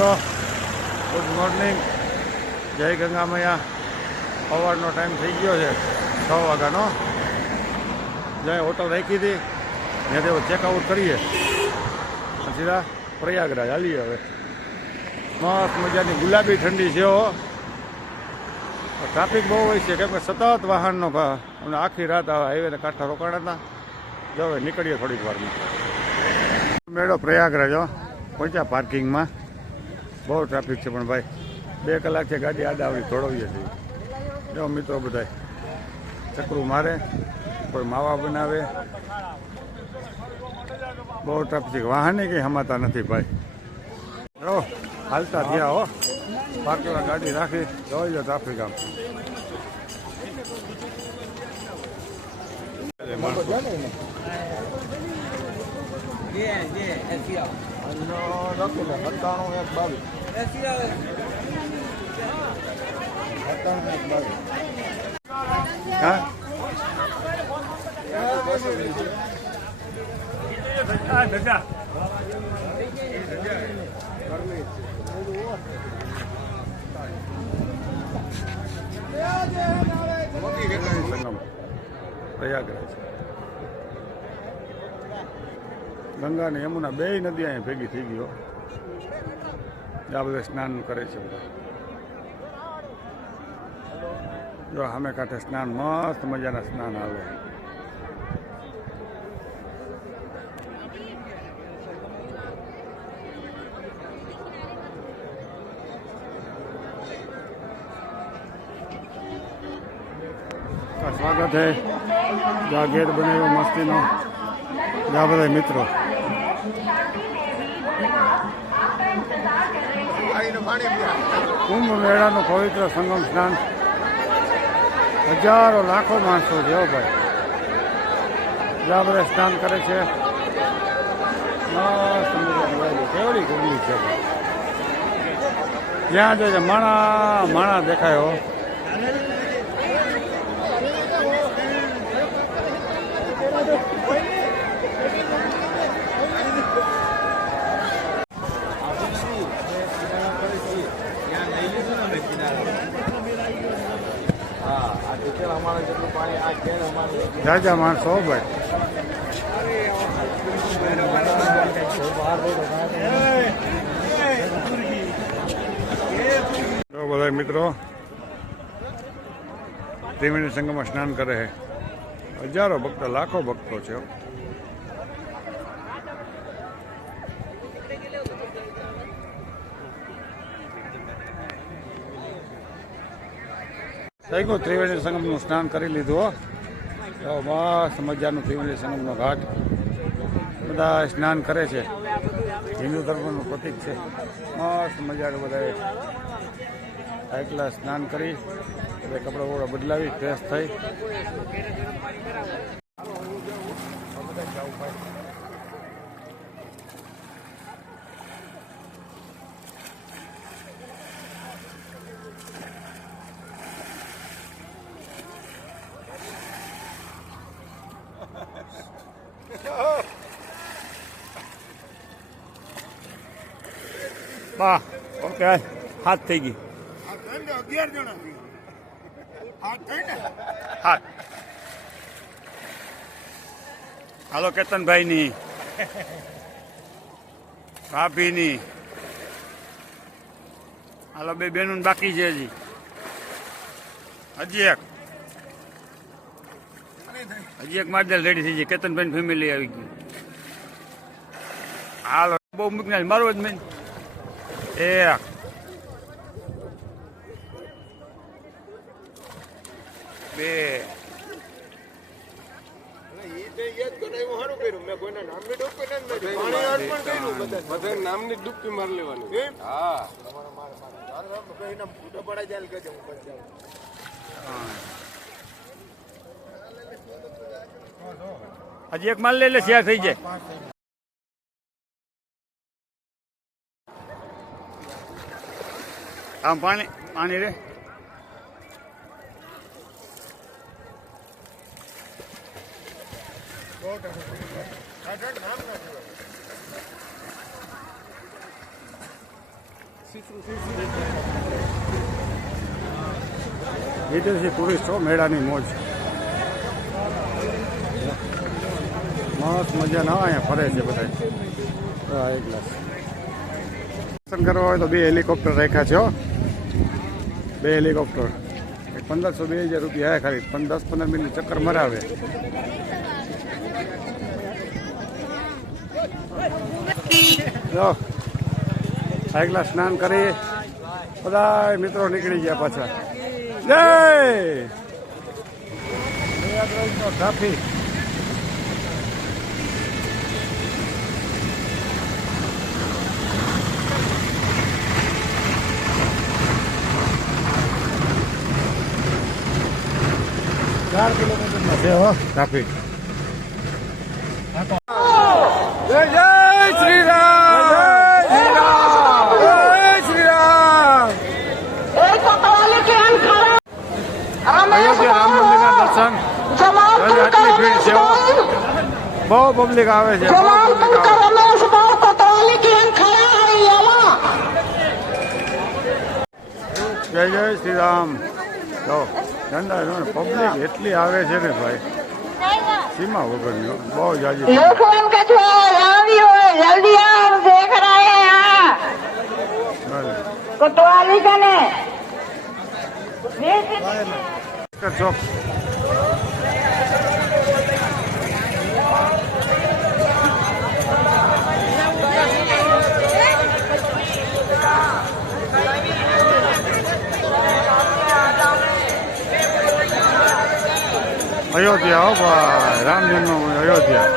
મિત્રો, good morning, જય ગંગા મૈયા. સવારનો ટાઈમ થઈ ગયો છે 6 વાગ્યાનો. જ્યાં હોટલ રાખી હતી ત્યાંથી ચેકઆઉટ કરીએ સીધા પ્રયાગરાજ હાલીએ. હવે મસ્ત મજાની ગુલાબી ઠંડી છે. ટ્રાફિક બહુ હોય છે કેમ કે સતત વાહનનો અને આખી રાત હાઈવેને કાંઠા રોકાણા હતા. જો હવે નીકળીએ થોડીક વારમાં. મેળો પ્રયાગરાજ પહોંચ્યા પાર્કિંગમાં. બહુ ટ્રાફિક છે પણ ભાઈ 2 કલાક છે ગાડી આડાવડી દોડાવીએ છીએ. જો મિત્રો બધા ચક્રું મારે, કોઈ માવા બનાવે. બહુ ટ્રાફિક, વાહને કંઈ હમાતા નથી ભાઈ. જો હાલતા થયા હો, પાર્કિંગમાં ગાડી રાખી જોઈ લો ટ્રાફિક. આમ પ્રયાગરાજ, ગંગા અને યમુના 2 નદી અહીંયા ભેગી થઈ ગયો. આ બધા સ્નાન કરે છે બધા. જો સામે કાંઠે સ્નાન, મસ્ત મજાના સ્નાન આવે. સ્વાગત છે. જ્યાં ગેટ બનાવ્યો મસ્તીનો. જ્યાં બધા મિત્રો કુંભ મેળાનું પવિત્ર સંગમ સ્નાન. હજારો લાખો માણસો છે ભાઈ. જ્યાં બધા સ્નાન કરે છે. કેવડી ગરમી છે. જ્યાં જોઈએ માણા દેખાયો. જાજા માણસો ભાઈ. બધા મિત્રો ત્રિવેણી સંગમમાં સ્નાન કરે છે. હજારો ભક્તો, લાખો ભક્તો છે. ત્રિવેણી સંગમનું સ્નાન કરી લીધું. મસ્ત મજાનું ત્રિવેણી સંગમનો ઘાટ. બધા સ્નાન કરે છે. હિન્દુ ધર્મનું પ્રતીક છે. મસ્ત મજાનું બધા એકલા સ્નાન કરી કપડા વપડા બદલાવી ફ્રેશ થઈ. વાહ, ઓકે, હાથ થઈ ગઈ. 11 જણા હાથ. હાલો કેતનભાઈની, ભાભીની, હાલો 2 બહેનો બાકી છે. હજી એક મારદેલ રેડી થઈ જાય. કેતનભાઈ ફેમિલી આવી ગયું. હાલો બહુ મૂકનાર મારો જ મેં. એક બે નામની ડૂબકી મારી લેવાની. હજી એક માલ લઈ લે, શેર થઈ જાય. આમ પાણી રે. વિદેશી ટુરિસ્ટો મેળાની મોજ મસ્ત મજાના અહીંયા ફરે છે બધા. એક ગ્લાસ દર્શન કરવા હોય તો 2 હેલિકોપ્ટર રાખ્યા છે હો. 2 હેલિકોપ્ટર 1500-2000 રૂપિયા ખાલી 10-15 મિનિટ ચક્કર મરાવે. જો આ ગ્લાસ સ્નાન કરી બધા મિત્રો નીકળી ગયા પાછા. જય ટ્રાફિક છે હો ટ્રાફિક. જય જય શ્રી રામ, જય શ્રી રામ. અયોધ્યા રામ મંદિરના દર્શન આટલી ભીડ છે હો. બહુ પબ્લિક આવે છે. જય જય શ્રી રામ. જો ઠંડા પબ્લિક એટલી આવે છે ને ભાઈ સીમા વગરની બહુ જાજી. ચોક અયોધ્યા હો ભાઈ, રામ જન્મભૂમિ અયોધ્યા.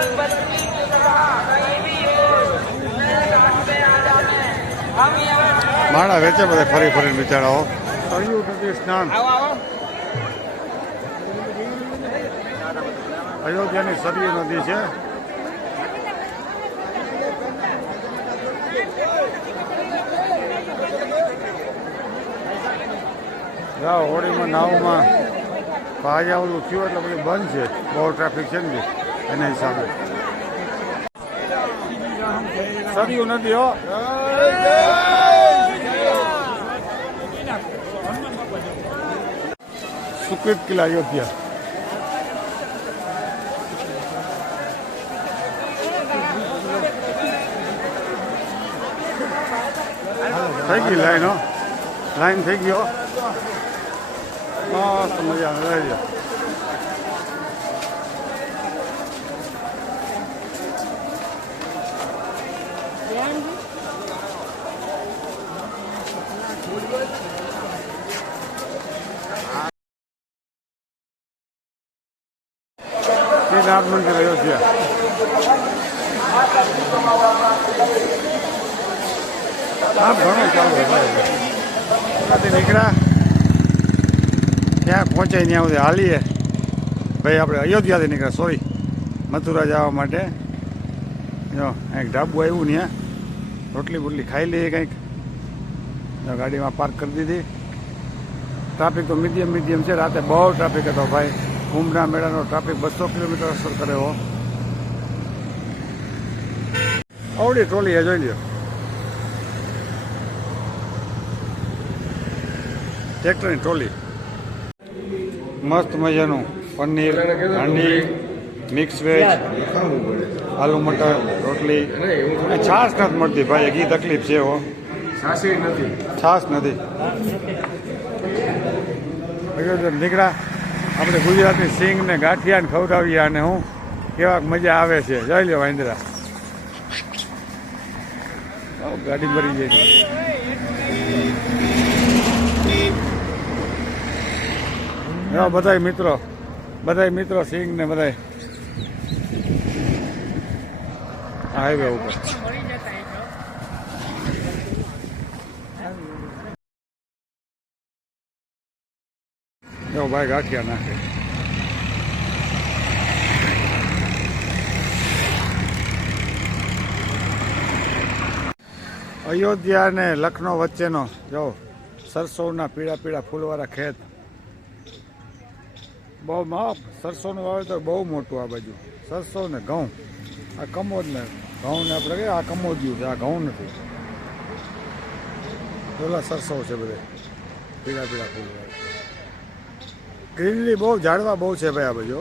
માળા વેચે બધા ફરી ફરીને બિચારાઓ. સરયુ નદી સ્નાન અયોધ્યાની સરયુ નદી છે. જાઓ હોળીમાં નાવમાં આજે બધું થયું એટલે બધું બંધ છે. બહુ ટ્રાફિક છે ને એના હિસાબે. સરયુ નદી હો. સુકૃત કિલ્લા અયોધ્યા. થઈ ગઈ લાઈન હો, લાઈન થઈ ગયો. મસ્ત મજા રહી જાય. શ્રીનાથ મંદિર અયોધ્યા. હા ઘણું ચાલુ નીકળ્યા ક્યાં પહોંચાય ત્યાં સુધી હાલીએ ભાઈ. આપણે અયોધ્યાથી નીકળ્યા, સોરી મથુરા જવા માટે. જો કંઈક ઢાબુ આવ્યું ત્યાં, રોટલી બોટલી ખાઈ લઈએ કંઈક. ગાડીમાં પાર્ક કરી દીધી. ટ્રાફિક તો મીડિયમ છે. રાતે બહુ ટ્રાફિક હતો ભાઈ. કુંભના મેળાનો ટ્રાફિક 200 કિલોમીટર અસર કરે હો. આવડી ટ્રોલી એ જોઈ લ્યો. ટ્રેક્ટરની ટ્રોલી મસ્ત મજાનું. પનીર, હાંડી, મિક્સ વેજ, આલુ મટર, રોટલી. છાશ નથી મળતી ભાઈ, એક તકલીફ છે હો. છાશ નથી. નીકળ્યા આપણે ગુજરાતી સિંગ ને ગાંઠિયાને ખવડાવીએ અને હું કેવા મજા આવે છે. જોઈ લો વાંદરા ગાડી ભરી જાય. બધા મિત્રો સિંગ ને બધા હાઈવે ઉપર. જો ભાઈ ગાંઠિયા નાખે. અયોધ્યા અને લખનઉ વચ્ચેનો જો સરસોના પીળા પીળા ફૂલવાળા ખેત. બહુ સરસોનું વાવેતર બહુ મોટું આ બાજુ. સરસો ને ઘઉં, આ કમોદ ને ઘઉં ને આપણે આ કમોદિયું છે, આ ઘઉં નથી. ઓલા સરસો છે બધે પીળા પીળા ફૂલ ગ્રીનરી બહુ ઝાડવા બહુ છે ભાઈ આ બાજુ